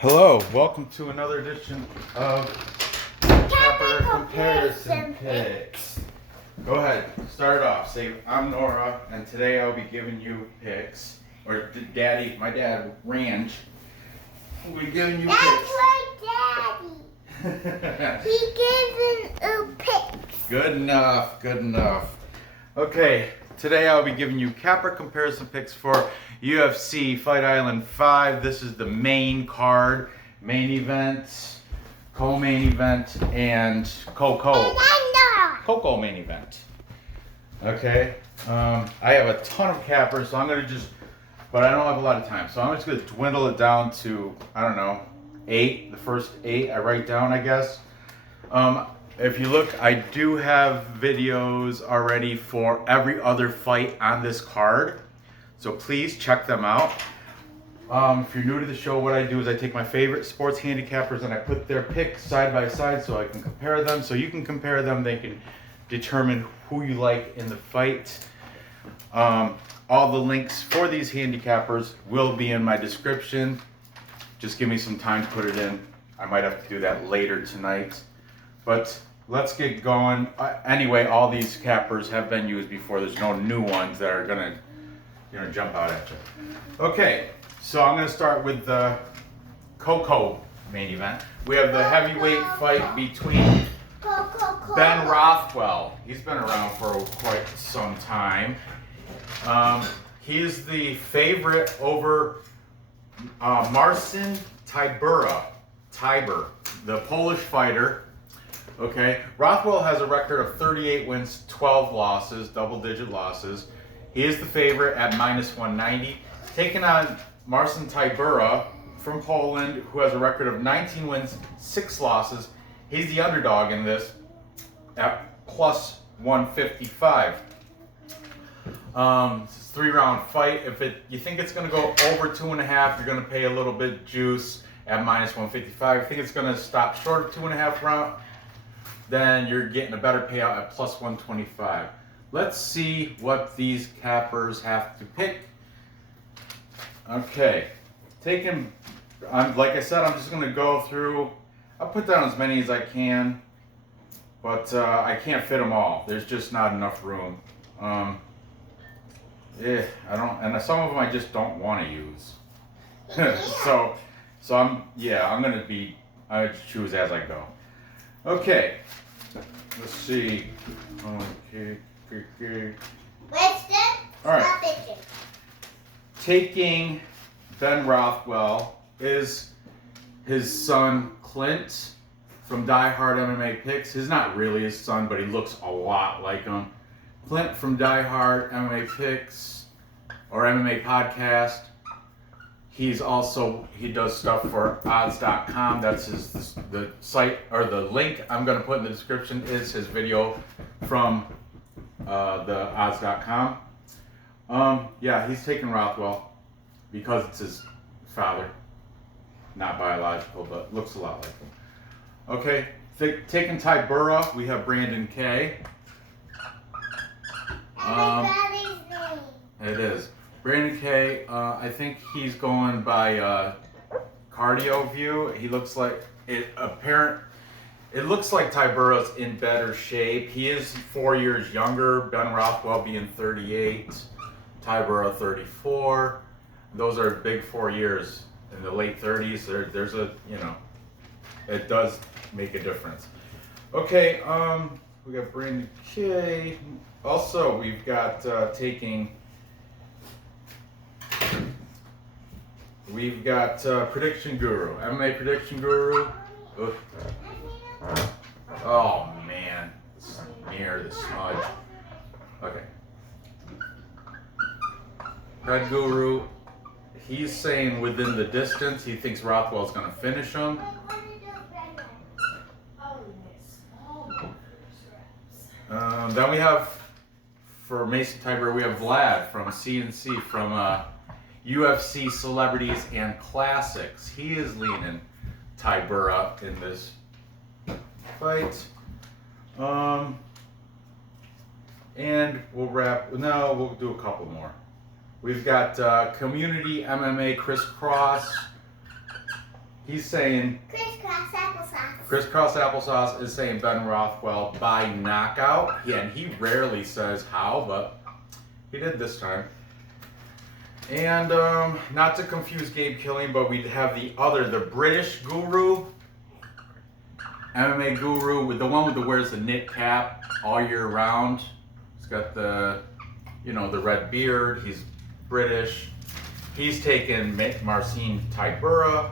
Hello, welcome to another edition of Capper Comparison Picks. Go ahead, start off. Say, I'm Nora, and today I'll be giving you picks. Or Daddy, my dad, Ranch, will be giving you picks. That's my daddy. He gives you picks. Good enough, good enough. Okay, today I'll be giving you Capper Comparison Picks for UFC Fight Island 5. This is the main card, main event, co-main event, and Coco main event. Okay, I have a ton of cappers, so I'm going to but I don't have a lot of time, so I'm just going to dwindle it down to, I don't know, 8, the first 8 I write down, I guess. If you look, I do have videos already for every other fight on this card. So please check them out. If you're new to the show, what I do is I take my favorite sports handicappers and I put their picks side by side so I can compare them. So you can compare them. They can determine who you like in the fight. All the links for these handicappers will be in my description. Just give me some time to put it in. I might have to do that later tonight. But let's get going. Anyway, all these cappers have been used before. There's no new ones that are gonna jump out at you. Okay, so I'm gonna start with the Coco main event. We have the heavyweight fight between Ben Rothwell. He's been around for quite some time. He's the favorite over Marcin Tybura, the Polish fighter. Okay, Rothwell has a record of 38 wins, 12 losses, double-digit losses. He is the favorite at -190, taking on Marcin Tybura from Poland, who has a record of 19 wins, 6 losses. He's the underdog in this at +155. It's a 3-round fight. If you think it's going to go over 2.5, you're going to pay a little bit juice at -155. If you think it's going to stop short of 2.5 rounds, then you're getting a better payout at +125. Let's see what these cappers have to pick. Okay, like I said, I'm just going to go through. I'll put down as many as I can, but I can't fit them all. There's just not enough room. I don't, and some of them I just don't want to use. so I'm going to I choose as I go. Okay, let's see. Okay. All right. Taking Ben Rothwell is his son Clint from Die Hard MMA Picks. He's not really his son, but he looks a lot like him. Clint from Die Hard MMA Picks or MMA Podcast. He does stuff for odds.com. That's the site, or the link I'm going to put in the description is his video from the odds.com. He's taking Rothwell because it's his father. Not biological, but looks a lot like him. Okay, taking Tybura, we have Brandon Kaye. Everybody's name. It is. Brandon Kaye, I think he's going by cardio view. He looks like it looks like Tybura's in better shape. He is 4 years younger. Ben Rothwell being 38, Tybura 34. Those are big 4 years. In the late 30s, there's it does make a difference. Okay, we got Brandon Kaye. Also, we've got Prediction Guru, MMA Prediction Guru. Ugh. Oh man, near the smudge. Okay. Red Guru, he's saying within the distance, he thinks Rothwell's going to finish him. Then we have, for Mason Tybura, we have Vlad from CNC from UFC Celebrities and Classics. He is leaning Tybura in this fight. And we'll do a couple more. We've got Community MMA Chris Cross. he's saying Crisscross applesauce. Crisscross Applesauce is saying Ben Rothwell by knockout. Yeah, and he rarely says how, but he did this time. And not to confuse Gabe Killing, but we have the British guru, MMA guru, with the one with the wears the knit cap all year round. He's got the, you know, the red beard. He's British. He's taken Marcin Tybura,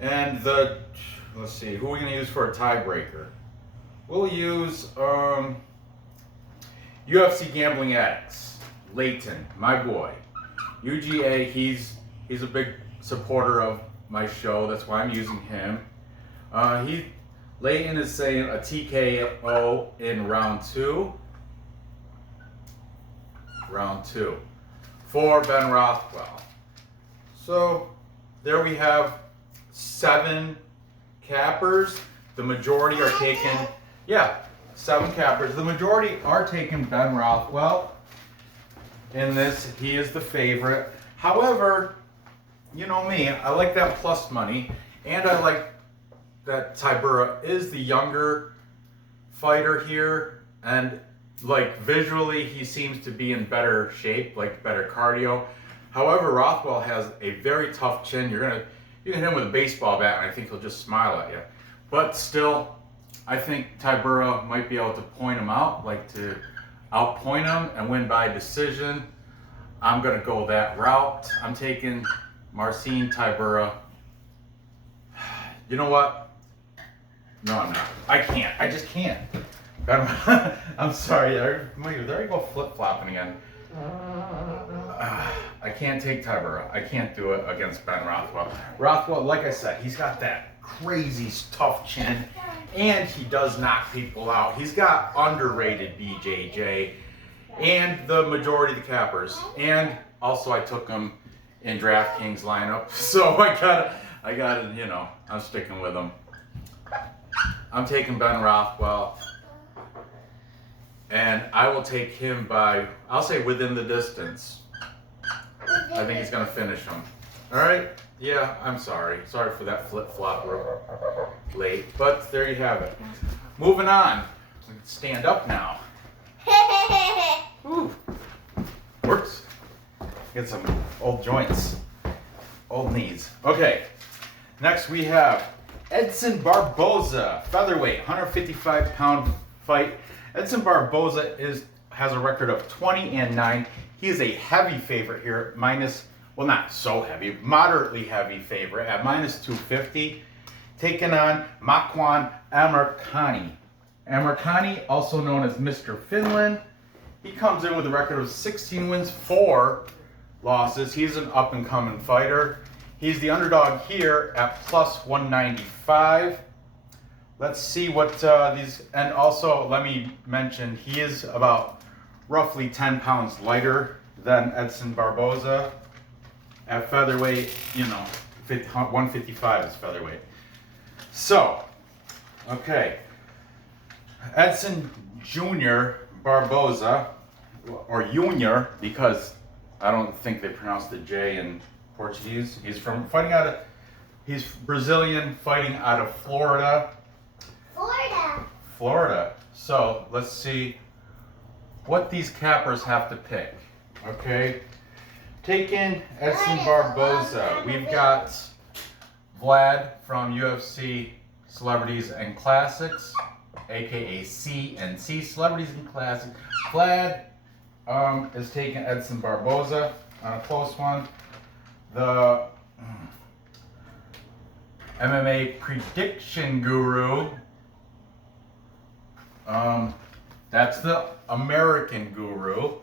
and let's see, who are we gonna use for a tiebreaker? We'll use UFC Gambling Addicts, Leighton, my boy. UGA, he's a big supporter of my show. That's why I'm using him. Leighton is saying a TKO in round two. Round two for Ben Rothwell. So there we have 7 cappers. The majority are taking, 7 cappers. The majority are taking Ben Rothwell. In this, he is the favorite. However, you know me, I like that plus money, and I like that Tybura is the younger fighter here, and like visually he seems to be in better shape, like better cardio. However, Rothwell has a very tough chin. You can hit him with a baseball bat and I think he'll just smile at you. But still, I think Tybura might be able to point him out, like to outpoint him and win by decision. I'm gonna go that route. I'm taking Marcin Tybura. You know what? No, I'm not. I can't. I just can't. I'm sorry. There you go, flip-flopping again. I can't take Tybura. I can't do it against Ben Rothwell. Rothwell, like I said, he's got that crazy tough chin, and he does knock people out. He's got underrated BJJ, and the majority of the cappers. And also, I took him in DraftKings lineup, so I gotta, you know, I'm sticking with him. I'm taking Ben Rothwell, and I will take him by, I'll say within the distance. I think he's gonna finish him. All right? Yeah, I'm sorry. Sorry for that flip-flop late, but there you have it. Moving on. Stand up now. Ooh. Works. Get some old joints. Old knees. Okay. Next we have Edson Barboza, featherweight, 155-pound fight. Edson Barboza has a record of 20-9. He is a heavy favorite here, well, not so heavy, moderately heavy favorite at -250, taking on Makwan Amirkhani. Amirkhani, also known as Mr. Finland, he comes in with a record of 16 wins, 4 losses. He's an up-and-coming fighter. He's the underdog here at +195. Let's see what these, and also let me mention, he is about roughly 10 pounds lighter than Edson Barboza. At featherweight, you know, 155 is featherweight. So, okay. Edson Jr. Barboza, or Junior, because I don't think they pronounce the J in Portuguese. He's Brazilian, fighting out of Florida. Florida. So let's see what these cappers have to pick. Okay. Taking Edson Barboza, we've got Vlad from UFC Celebrities and Classics, aka CNC, Celebrities and Classics. Vlad is taking Edson Barboza on a close one. The MMA prediction guru, that's the American guru.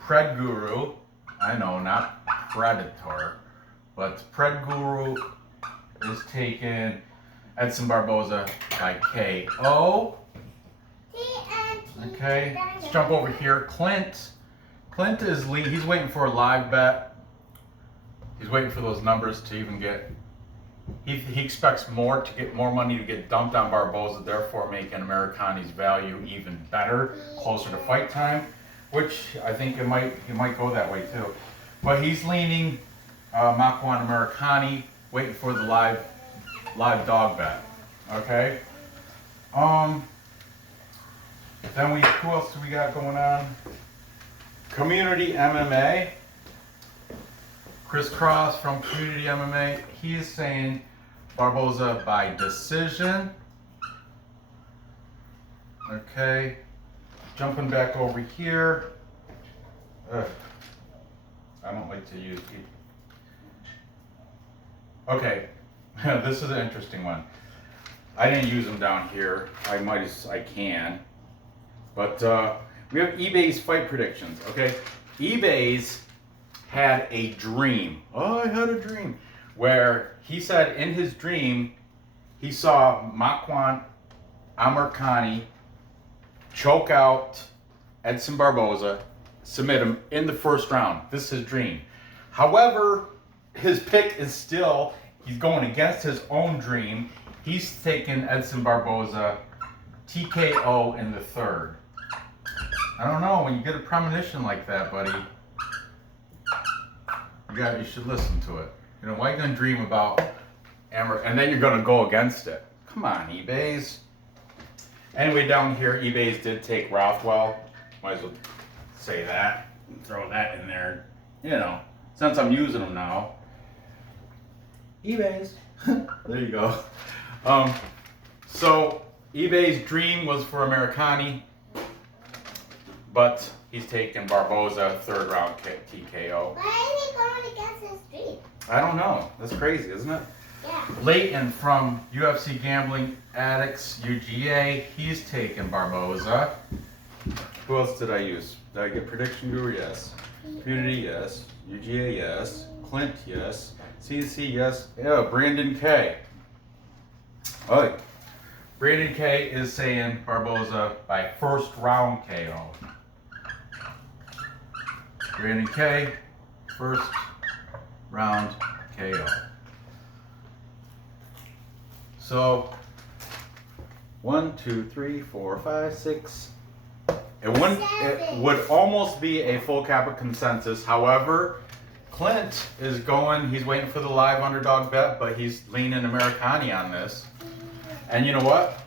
Pred Guru, I know, not Predator, but Pred Guru is taking Edson Barboza by KO. Okay, let's jump over here. Clint is lead. He's waiting for a live bet. He's waiting for those numbers to even get. He expects more money to get dumped on Barboza, therefore making Amirkhani's value even better, closer to fight time. Which I think he might go that way too. But he's leaning Makwan Amirkhani waiting for the live dog bet. Okay. Then who else do we got going on? Community MMA. Chris Cross from Community MMA. He is saying Barboza by decision. Okay. Jumping back over here. Ugh. I don't like to use it. Okay. This is an interesting one. I didn't use them down here. I can. But we have eBay's fight predictions. Okay. eBay's had a dream. Oh, I had a dream. Where he said in his dream, he saw Makwan, Amirkhani choke out Edson Barboza, submit him in the first round. This is his dream. However, his pick is still, he's going against his own dream. He's taken Edson Barboza TKO in the third. I don't know, when you get a premonition like that, buddy, you should listen to it. You know, why are you going to dream about Amber and then you're going to go against it? Come on, eBay's. Anyway, down here, eBay's did take Rothwell. Might as well say that and throw that in there. You know, since I'm using them now. eBay's. There you go. So, eBay's dream was for Amirkhani, but he's taking Barboza, third round TKO. Why is he going against his dream? I don't know. That's crazy, isn't it? Yeah. Leighton from UFC Gambling Addicts UGA, he's taking Barboza. Who else did I use? Did I get Prediction Guru? Yes. Community? Yes. UGA? Yes. Clint? Yes. CNC? Yes. Yeah, Brandon Kaye. Oh, Brandon Kaye is saying Barboza by first round KO. Brandon Kaye, first round KO. So, 1, 2, 3, 4, 5, 6. It would almost be a full Kappa consensus. However, Clint is going, he's waiting for the live underdog bet, but he's leaning Amirkhani on this. And you know what?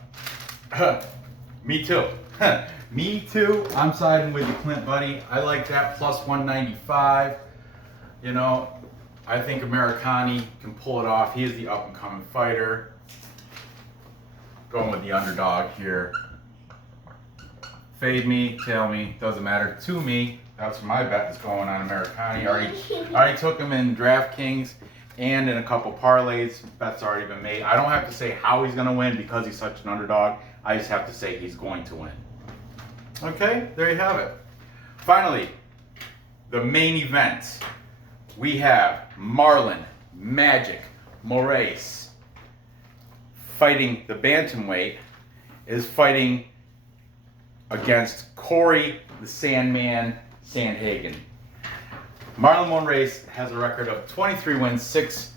Me too. Me too. I'm siding with you, Clint, buddy. I like that plus 195. You know, I think Amirkhani can pull it off. He is the up-and-coming fighter. Going with the underdog here. Fade me, tail me, doesn't matter to me. That's where my bet is going on Amirkhani. Already took him in DraftKings and in a couple parlays. Bet's already been made. I don't have to say how he's going to win because he's such an underdog. I just have to say he's going to win. Okay, there you have it. Finally, the main event. We have Marlon, Magic, Moraes fighting the bantamweight, is fighting against Cory, the Sandman, Sandhagen. Marla Morris has a record of 23 wins, 6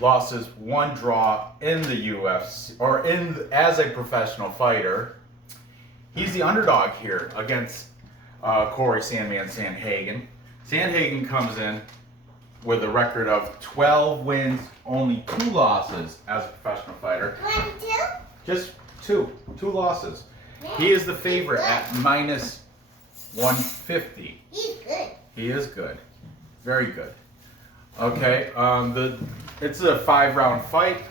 losses, 1 draw in the UFC, or as a professional fighter. He's the underdog here against Cory, Sandman, Sandhagen. Sandhagen comes in with a record of 12 wins, only 2 losses as a professional fighter. 22? Just 2 losses. He is the favorite at minus 150. He's good. He is good. Very good. Okay, it's a 5-round fight,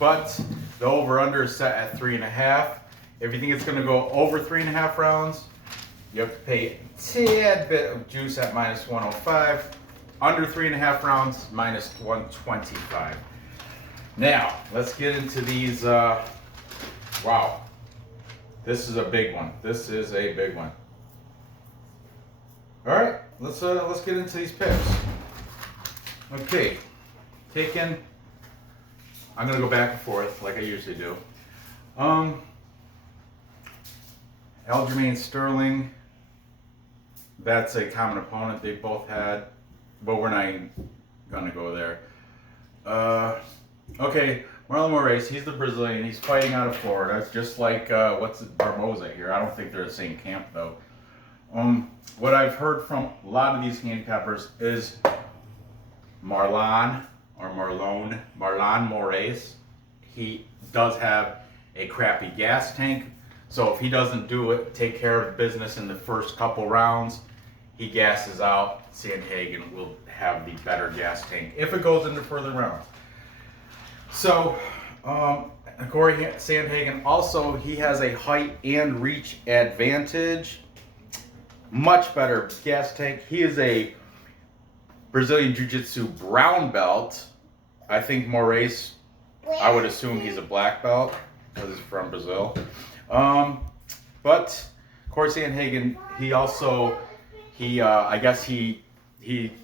but the over-under is set at 3.5. If you think it's going to go over 3.5 rounds, you have to pay a tad bit of juice at minus 105. Under 3.5 rounds, minus 125. Now, let's get into these. Wow. This is a big one. This is a big one. All right, let's get into these picks. Okay, I'm gonna go back and forth like I usually do. Aljamain Sterling. That's a common opponent they both had, but we're not even gonna go there. Okay. Marla Morris, he's the Brazilian. He's fighting out of Florida. It's just like, Barboza here. I don't think they're the same camp, though. What I've heard from a lot of these handicappers is Marlon or Marlon Moraes. He does have a crappy gas tank. So if he doesn't take care of business in the first couple rounds, he gasses out. Sandhagen will have the better gas tank if it goes into further rounds. So, Cory Sandhagen also, he has a height and reach advantage. Much better gas tank. He is a Brazilian Jiu-Jitsu brown belt. I think Moraes, I would assume he's a black belt because he's from Brazil. But Cory Sandhagen, I guess he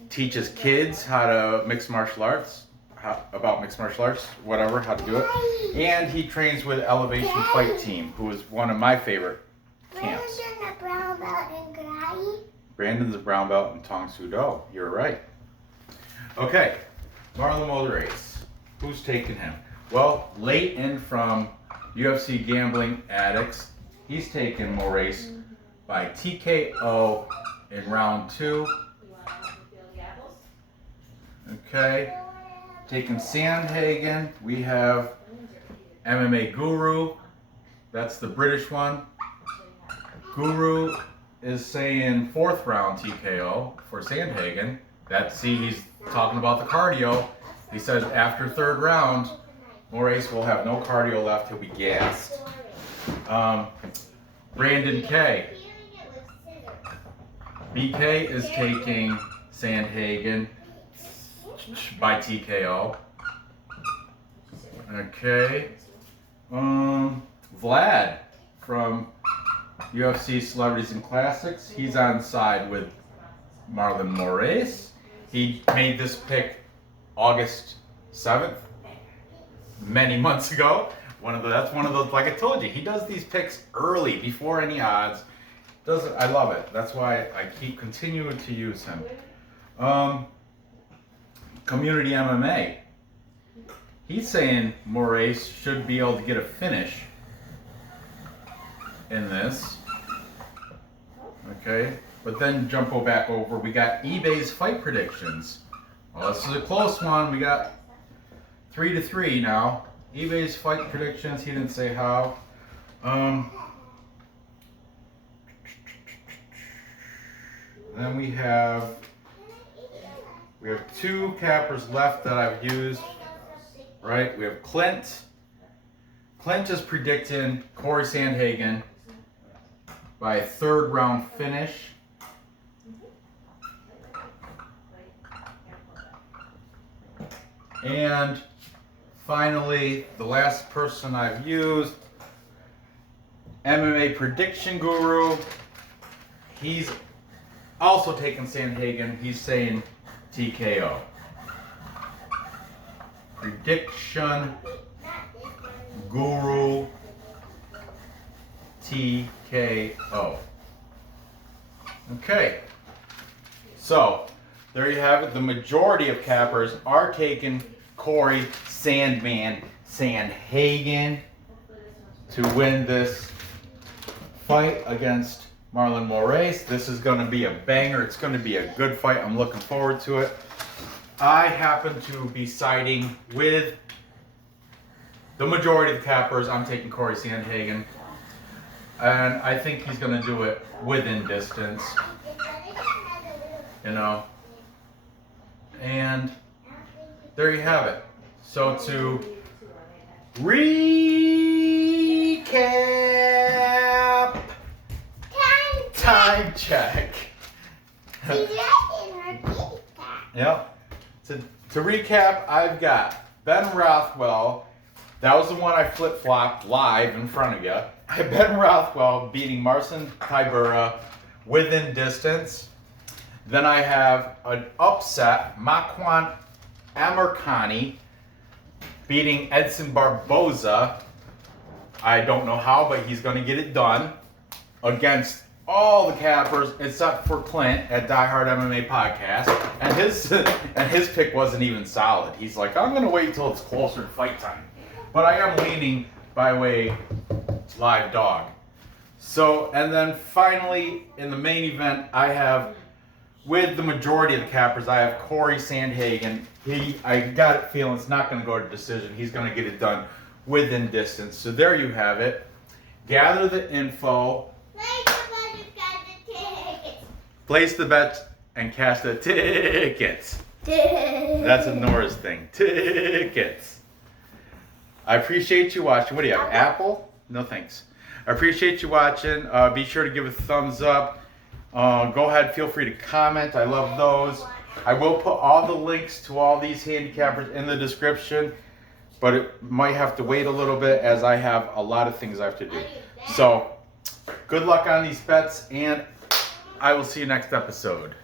teaches kids how to mix martial arts, how to do it. And he trains with Elevation Fight Team, who is one of my favorite camps. Brandon's a brown belt in karate. Brandon's a brown belt in Tong Soo Do. You're right. Okay, Marla Morris. Who's taking him? Well, late in from UFC Gambling Addicts, he's taken Moraes by TKO in round 2. Okay, taking Sandhagen, we have MMA Guru. That's the British one. Guru is saying 4th round TKO for Sandhagen. He's talking about the cardio. He says after 3rd round, Moraes will have no cardio left. He'll be gassed. Brandon Kaye. BK is taking Sandhagen by TKO. Okay. Vlad from UFC Celebrities and Classics. He's on side with Marlon Moraes. He made this pick August 7th, many months ago. That's one of those, like I told you, he does these picks early, before any odds. I love it. That's why I keep continuing to use him. Community MMA. He's saying Moraes should be able to get a finish in this. Okay, but then jump back over. We got eBay's fight predictions. Well, this is a close one. We got 3-3 now. eBay's fight predictions. He didn't say how. Then we have 2 cappers left that I've used. Right? We have Clint. Clint is predicting Cory Sandhagen by a 3rd round finish. And finally, the last person I've used, MMA Prediction Guru. He's also taking Sandhagen. He's saying TKO. Prediction Guru TKO. Okay. So, there you have it. The majority of cappers are taking Cory Sandhagen to win this fight against Marlon Moraes. This is going to be a banger. It's going to be a good fight. I'm looking forward to it. I happen to be siding with the majority of the cappers. I'm taking Cory Sandhagen. And I think he's going to do it within distance. You know. And there you have it. So to recap, time check. Yep. To recap, I've got Ben Rothwell. That was the one I flip-flopped live in front of you. I have Ben Rothwell beating Marcin Tybura within distance. Then I have an upset, Makwan Amirkhani beating Edson Barboza. I don't know how, but he's going to get it done against all the cappers except for Clint at Die Hard MMA Podcast. And his pick wasn't even solid. He's like, I'm going to wait till it's closer to fight time. But I am leaning by way live dog. So, and then finally, in the main event, I have, with the majority of the cappers, I have Cory Sandhagen I got it feeling it's not going to go to decision. He's going to get it done within distance. So there you have it. Gather the info. Place the bets and cash the tickets. That's a Nora's thing. Tickets. I appreciate you watching. What do you have? Apple? No thanks. I appreciate you watching. Be sure to give a thumbs up. Go ahead, feel free to comment. I love those. I will put all the links to all these handicappers in the description, but it might have to wait a little bit as I have a lot of things I have to do. So, good luck on these bets, and I will see you next episode.